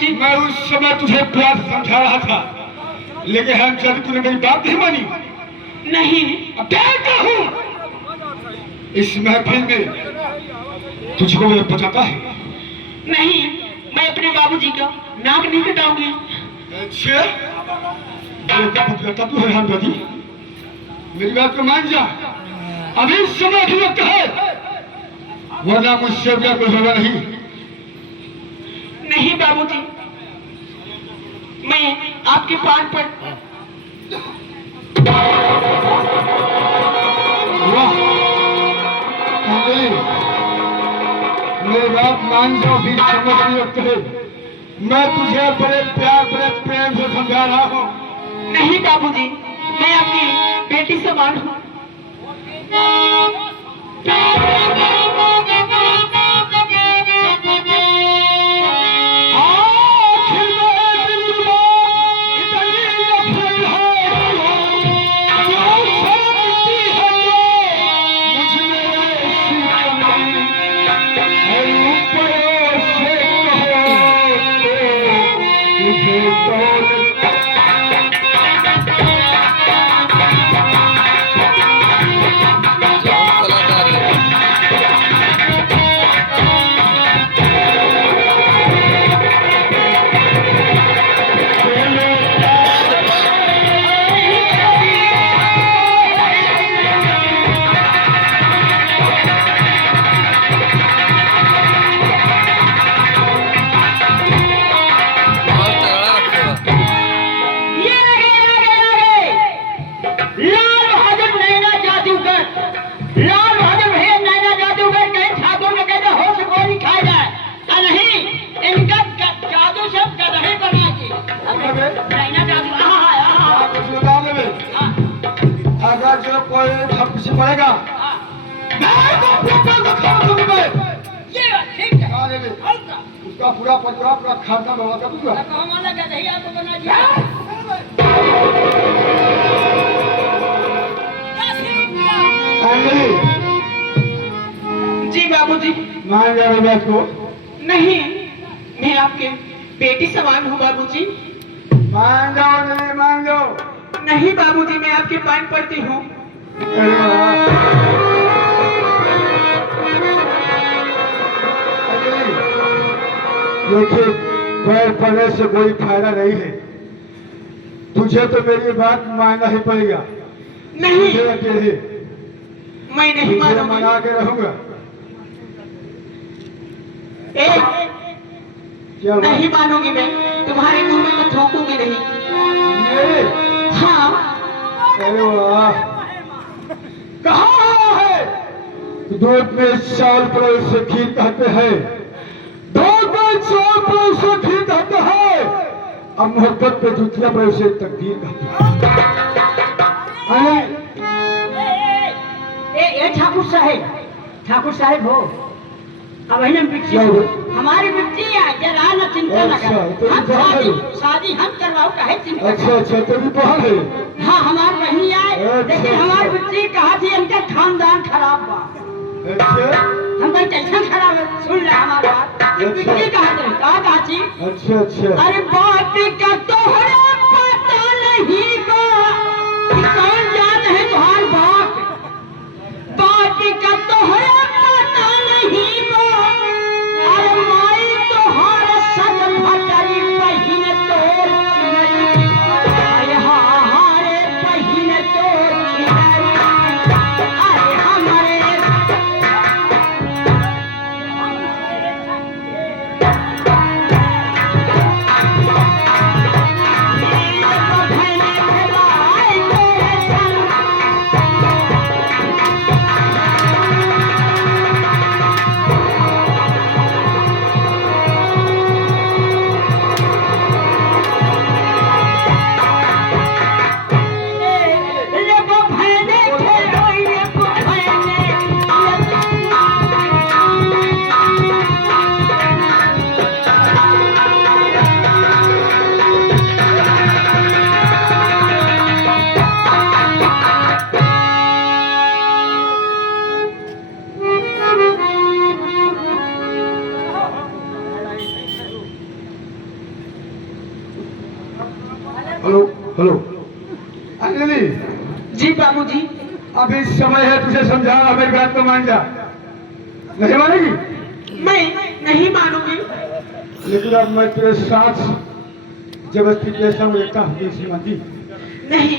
बाबूजी। मैं उस समय तुझे प्यार से समझा रहा था, लेकिन हेमचंद तूने मेरी बात नहीं मानी। नहीं। अब क्या कहूं? इस महफिल में तुझको मैं बताता है। नहीं, मैं अपने बाबूजी का नाक नहीं कटाऊंगी। अच्छा, तू है हमदर्दी, मेरी बात को मान जा। अभी समय की वक्त है, वरना मुझसे क्या कोई होगा नहीं। नहीं बाबूजी, मैं आपके पान पर। वाह, मेरी बात मान जाओ। भी समय की वक्त है, मैं तुझे बड़े प्यार बड़े प्रेम से समझा रहा हूँ। नहीं बाबूजी, मैं आपकी बेटी समान हूँ। जो कोई हमसे पड़ेगा, उसका पूरा परिवार पूरा खानदान होगा का पूरा। जी बाबूजी। मान जा रही बात को। नहीं, मैं आपके बेटी समान हूँ बाबूजी। मान जाओ, नहीं मान जाओ। नहीं बाबूजी, मैं आपके पान पड़ती हूँ। देखिए, पैर पड़ने से कोई फायदा नहीं है। तुझे तो मेरी बात मानना ही पड़ेगा। नहीं, अकेले मैं नहीं मानूंगी। मना के रहूंगा। क्या नहीं मानूंगी मैं, तुम्हारे मुंह में तो थूकूंगी नहीं। मेरे? हाँ। अरे वाह, कहाँ है? दूध में चावल पड़े उसे खीर कहते हैं। दूध में चावल पड़े उसे खीर कहते हैं। अब मोहब्बत पे जुतिया पड़े उसे तकदीर कहते हैं। ठाकुर साहेब, ठाकुर साहेब हो। अब हमारी बिट्टी है, जरा न चिंता लगा। हम शादी हम करवाओ, काहे चिंता। अच्छा, तेरी बहन है? हाँ, हमारी बहनी आए, लेकिन हमारी बिट्टी कहा थी इनका खानदान खराब बा। हम कहीं कैसा खराब है, सुन ले हमारी बात। बिट्टी कहा थी। अच्छा। अरे बात का तोहरा पता नहीं को, कौन जात है तुम्हार बात। बात का तोहरा पता नहीं को, अरे माई तोहार सग भटरी बहिन तोर। अरे हाँ रे बहिन तोर। अरे हमारे अंजलि, जी बाबूजी। अभी समय है तुझे समझाना, मेरी बात को मान जा। नहीं मानेगी? मैं नहीं मानूंगी। लेकिन अब मैं तेरे साथ जबरदस्ती कैसा देखता हूँ श्रीमती। नहीं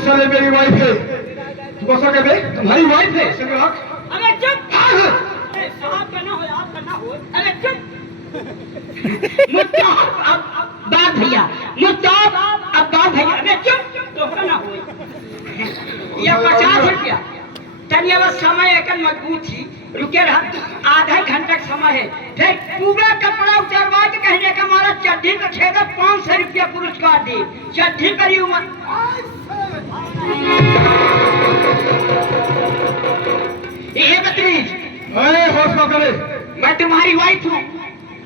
साले मेरी वाइफ है। तू कैसा कहते? तुम्हारी वाइफ है? अरे चुप। साहब करना हो, आप करना हो। अरे चुप। मुझसे अब बात भैया, मुझसे अब बात भैया। अरे चुप, तो करना हो। ये 50 रुपया तनिया बस समय एक मजबूत थी, रुके रहा। आधा घंटा का समय है। फिर पूरा कपड़ा उतारवा के कहने का हमारा चड्ढी का छेदा 500 रुपया पुरस्कार दी। चड्ढी करी उम्र ये बदतमीज। होश में करे। मैं तुम्हारी वाइफ हूँ,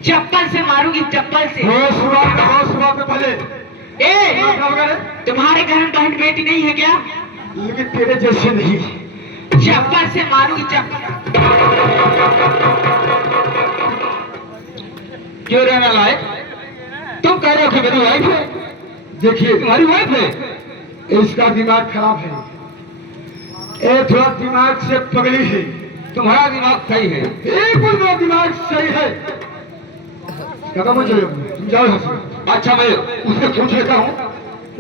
चप्पल से मारूंगी, चप्पल से। होश में भले। तुम्हारे घर में बहन बेटी नहीं है क्या? लेकिन तेरे जैसे नहीं। चप्पल से मारूंगी, चप्पल। क्यों रहना लायक? तुम कह रहे हो कि मेरी वाइफ है? देखिए तुम्हारी वाइफ है, इसका दिमाग खराब है, ये थोड़ा दिमाग से पगली है। तुम्हारा दिमाग सही है, बिल्कुल मेरा दिमाग सही है। क्या मुझे तुम जाओ यहाँ से। अच्छा मैं उससे पूछ लेता हूँ,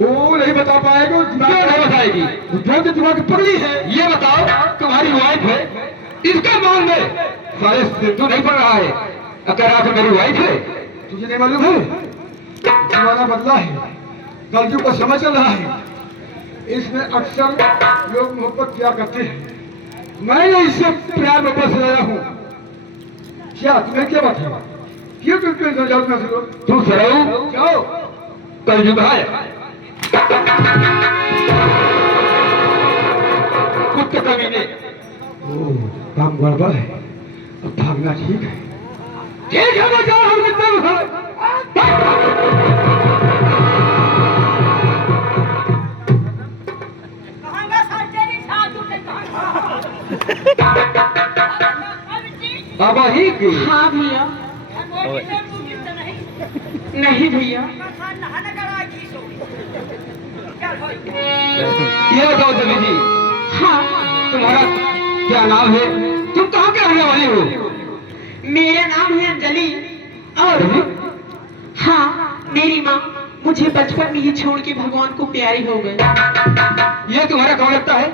वो नहीं बता पाएगा। क्यों नहीं बताएगी? जो दिमाग पगली है। ये बताओ तुम्हारी वाइफ है, इसका मान दे। सारे सिद्धू नहीं पड़ रहा है, अगर आप मेरी वाइफ है। तुझे नहीं मालूम है जमाना बदला है, कलयुग का समय चल रहा है, इसमें अक्सर लोग मोहब्बत किया करते हैं। मैं इससे प्यार में बस रहा हूँ। क्या तुम्हें क्या बात है? क्यों तुम जाओ ना सुनो? तू सराऊ जाओ, कलयुग है। कुत्ते कमीने। काम गड़बड़ है, अब भागना ठीक है। ठीक है मैं जाऊँ। बाबा ही की। हाँ भैया। नहीं भैया। ये बताओ देवी जी, हाँ तुम्हारा क्या नाम है? तुम कहाँ के रहने वाली हो? मेरा नाम है अंजलि। और हाँ, मेरी माँ मुझे बचपन में ही छोड़ के भगवान को प्यारी हो गई। ये तुम्हारा कौन लगता है?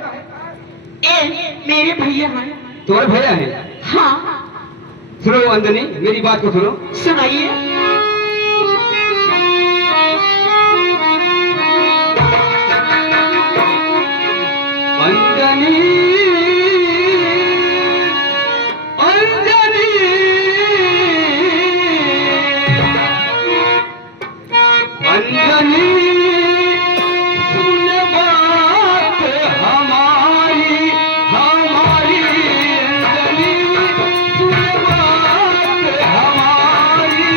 मेरे भैया हैं। तुम्हारे भैया है? हाँ। सुनो अंजलि, मेरी बात को सुनो। सुनाइए। अंजलि अंजलि अंजलि सुन बात हमारी हमारी। अंजलि सुन बात हमारी।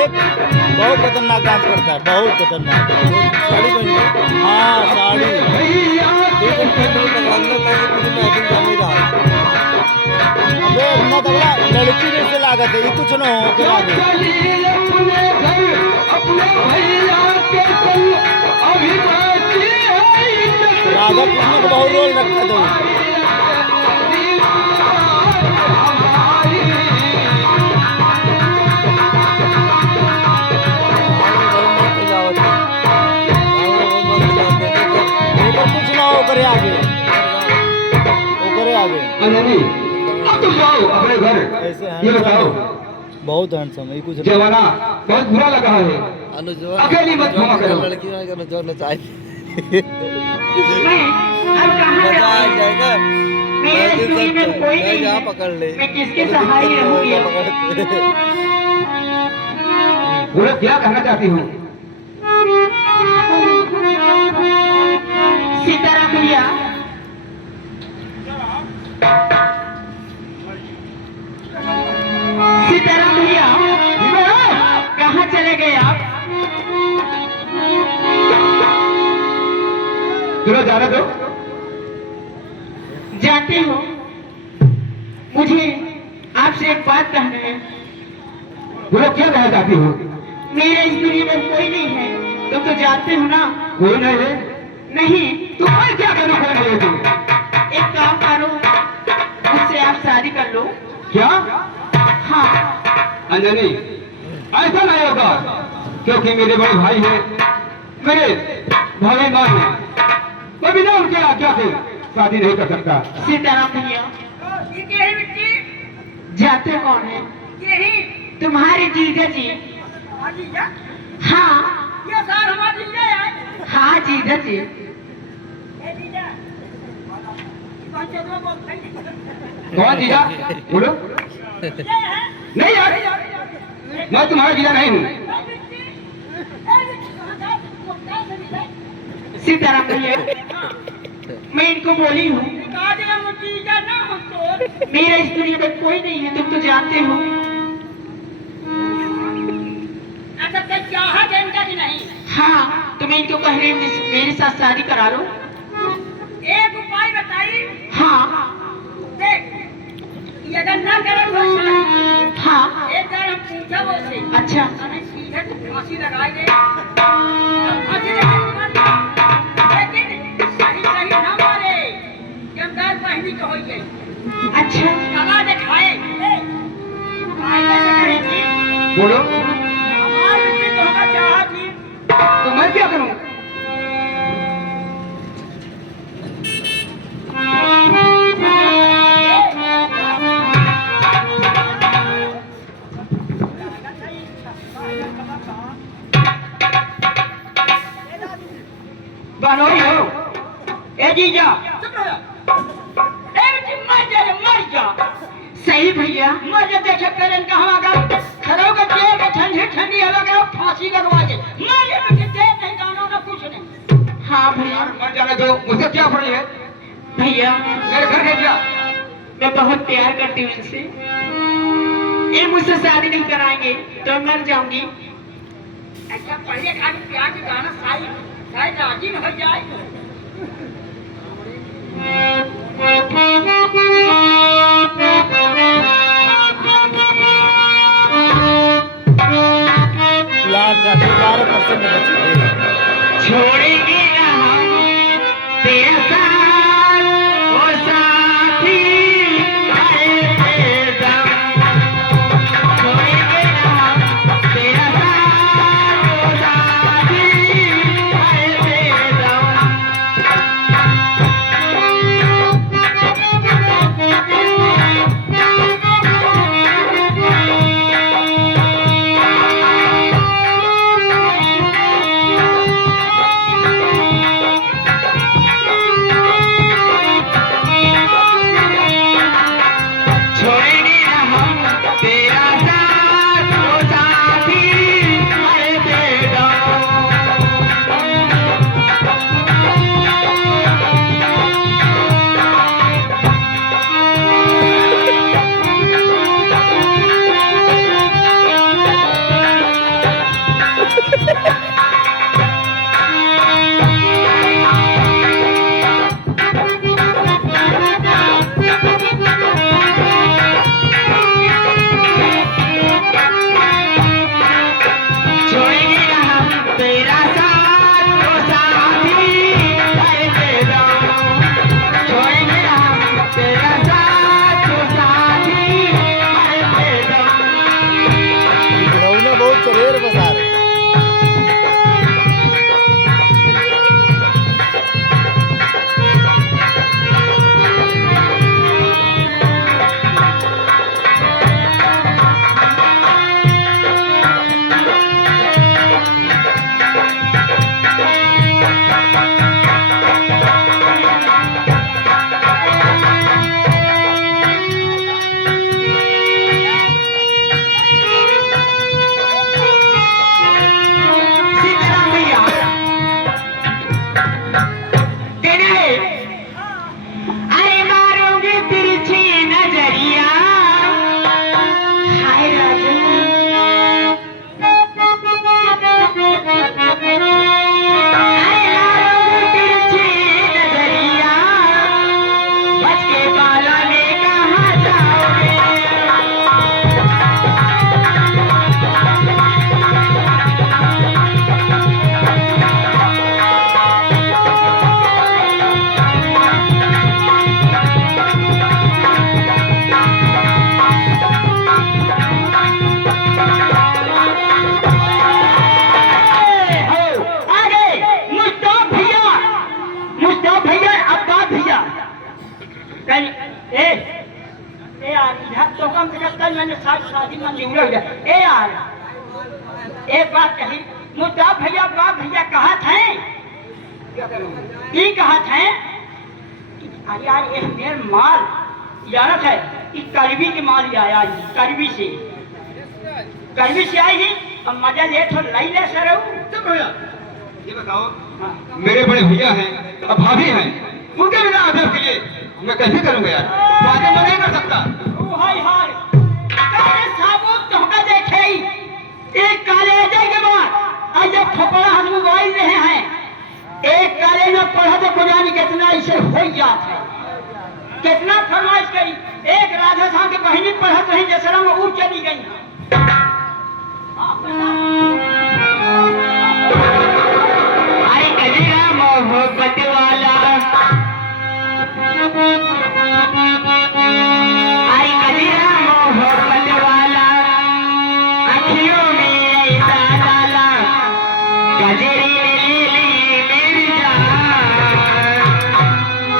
देख बहुत खतरनाक डांस करता है, बहुत खतरनाक। साड़ी पहन के, हाँ साड़ी पूरी मैचिंग कर नहीं रहा। अबे इतना तगड़ा लड़की जैसे लागत है, ये कुछ न हो के आगे। राधा कृष्ण का बहुत रोल रखा था। कुछ ना हो करे आगे, वो करे आगे। अब तुम जाओ अपने घर। ऐसे ये बताओ, बहुत हैंडसम है, ये कुछ जमाना बहुत बुरा लगा है, अकेली मत घुमा करो। लड़की जो चाहिए मैं अब कहाँ मजा आ जाऊँ? जाएगा। मेरे स्टूडियो में कोई नहीं यहाँ है। पकड़ ले, मैं किसके सहारे रहूंगी अब? बोलो क्या कहना चाहती हूँ? सीताराम भैया, सीताराम भैया, कहाँ चले गए आप? चलो जाने दो। जानते हो, मुझे आपसे एक बात कहना है। बोलो क्या कहना चाहती हूँ? मेरे इस दुनिया में कोई नहीं है, तुम तो जानते हो ना। कोई नहीं है? नहीं, तुम्हारे क्या करूँ? कोई नहीं है तुम? एक काम करो, मुझसे आप शादी कर लो। क्या हाँ, अंजनी, ऐसा नहीं होगा, क्योंकि मेरे बड़े भाई हैं, मेरे भाई माँ हैं, मैं बिना उनके आज्ञा से शादी नहीं कर सकता। सीताराम भैया, जाते कौन है? तुम्हारे जीजा जी। हाँ हाँ, जीजा जी। कौन जीजा? बोलो। नहीं यार, मैं तुम्हारा जीजा नहीं हूँ। सीताराम भैया, मैं इनको बोली हूँ, मेरे इस दुनिया में कोई नहीं है, तुम तो जानते हो। हाँ, तो मैं इनको कह रही हूँ मेरे साथ शादी करा लो। एक उपाय बताइए। हाँ देख, ये अगर ना करे तो शादी। हाँ, एक बार हम पूछा वो से, अच्छा हमें सीधे फांसी लगाएंगे। तो फांसी लेकिन सही सही ना मारे, जमदार पहनी तो होई गई। अच्छा, लगा दिखाए। उपाय कैसे करेंगी? बोलो, हमारी भी तो होगा चाहा थी। तो मैं क्या करूँ? बनोरी हो, ए जीजा, चुप रहो। मर जा। सही भैया, मर जा, देखे करें कहाँ अगर खड़ो का जेल में ठंडी ठंडी हवा का फांसी लगवा दे। मर जा, मुझे देर नहीं गाना ना कुछ नहीं। हाँ भैया। मर जाने दो, मुझे क्या पड़ी है? भैया, मेरे घर है क्या? मैं बहुत प्यार करती हूँ इनसे, ये मुझसे शादी नहीं कराएंगे तो मैं मर जाऊंगी। ऐसा पहले खाली प्यार के गाना शायद राजी में हो जाए। लाल चाची 12% बची है। छोड़ेंगे ना हम तेरा साथ, ओ साथी, हर दम। छोड़ेंगे ना हम तेरा साथ, ओ साथी, हर दम। मंजूर हो जाए। ए यार एक बात कही मुझे भैया बाप भैया कहा थे ये कहा थे अरे यार ये मेरे माल जाना था कि करबी के माल आया करबी से आई ही अब मजा ले तो लई ले सर चुप भैया ये बताओ मेरे बड़े भैया हैं और भाभी हैं उनके बिना आदर के लिए मैं कैसे करूंगा यार तो आगे मैं नहीं कर सकता हाय हाय काले साबुत तो का देखे एक कॉलेज के बाद आज जब ठोकरा हम मोबाइल रहे हैं एक कॉलेज में पढ़ा तो पुरानी कितना इसे हो जाता है कितना फरमाइश करी एक राधा साहब की बहनी पढ़त रही जैसे में उड़ चली गई अरे कजरा मोहब्बत वाला अरे कजरा मोहब्बत वाला अखियों में ऐसा डाला गजरे ने ले ली मेरी जान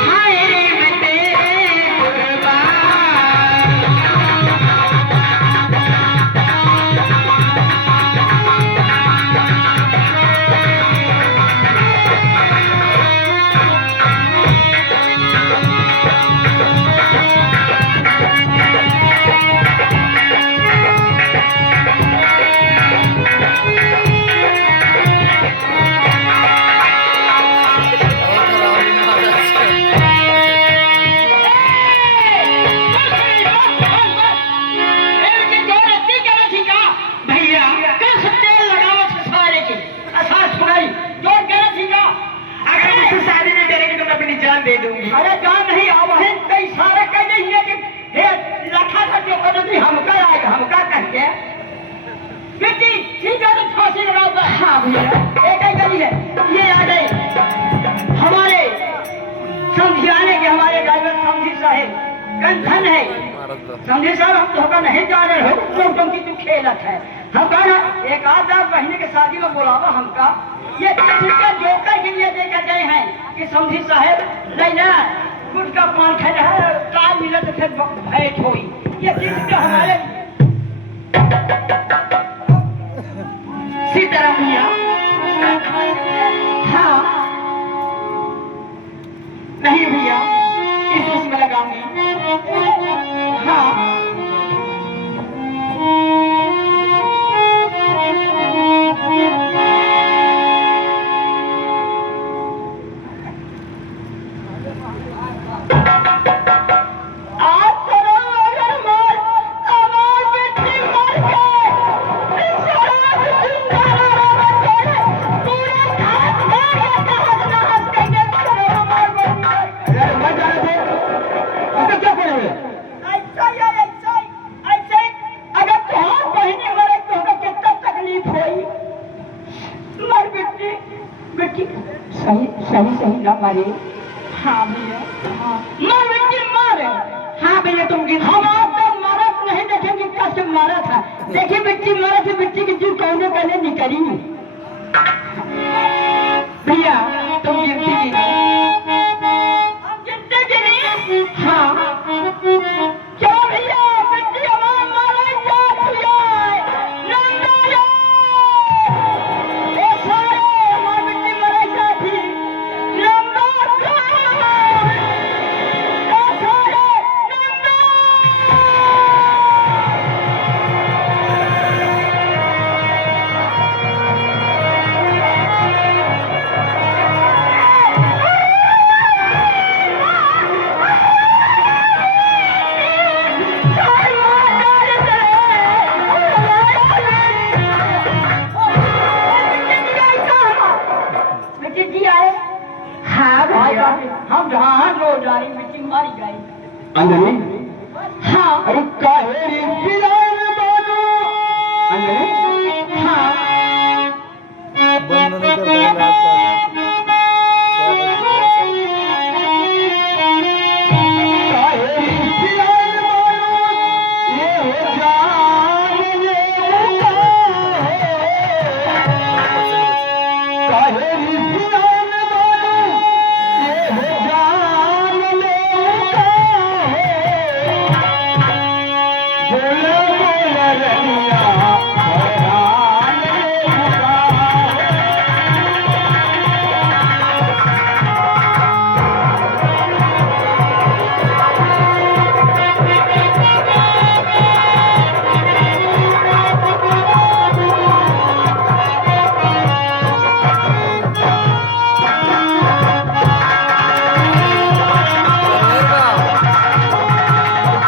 हाय रे मैं तेरे कुर्बान दे दूंगी अरे जान नहीं आवहन कई सारे कह देंगे कि हे लखा था जो कदम हमका आएगा हमका कह के मिट्टी ठीक है तो फांसी लगाओ हां भैया एक ही गली है ये आ गए हमारे समझाने के हमारे ड्राइवर समझी साहब कंधन है समझे साहब हम धोखा नहीं जा रहे हो क्यों की तू खेलत है हम कहा एक आध महीने के शादी में बुलावा हमका ये किसका जोकर के लिए देकर गए हैं कि समझी साहब नहीं ना गुटका पान खा रहा है काल मिला तो फिर भेंट हुई ये किसके हमारे सीताराम भैया हाँ नहीं भैया इस उसमें लगाऊंगी हाँ सही ना मारे हाँ भैया मार बेटी मार हाँ भैया तुम हम आपको मारा नहीं देखेंगे कैसे मारा था देखिए मिट्टी मारा थी मिट्टी की जीव कौन पहले निकली भैया तुम गिनती गिनी हाँ क्या भैया मिट्टी हमारा मारा हम जहाँ रोड जा रही मिट्टी मारी गई अंजलि हाँ अरे काहे बिलाल बाबू अंजलि हाँ बंद नहीं कर पाएगा काहे बिलाल बाबू ये हो जान ले काहे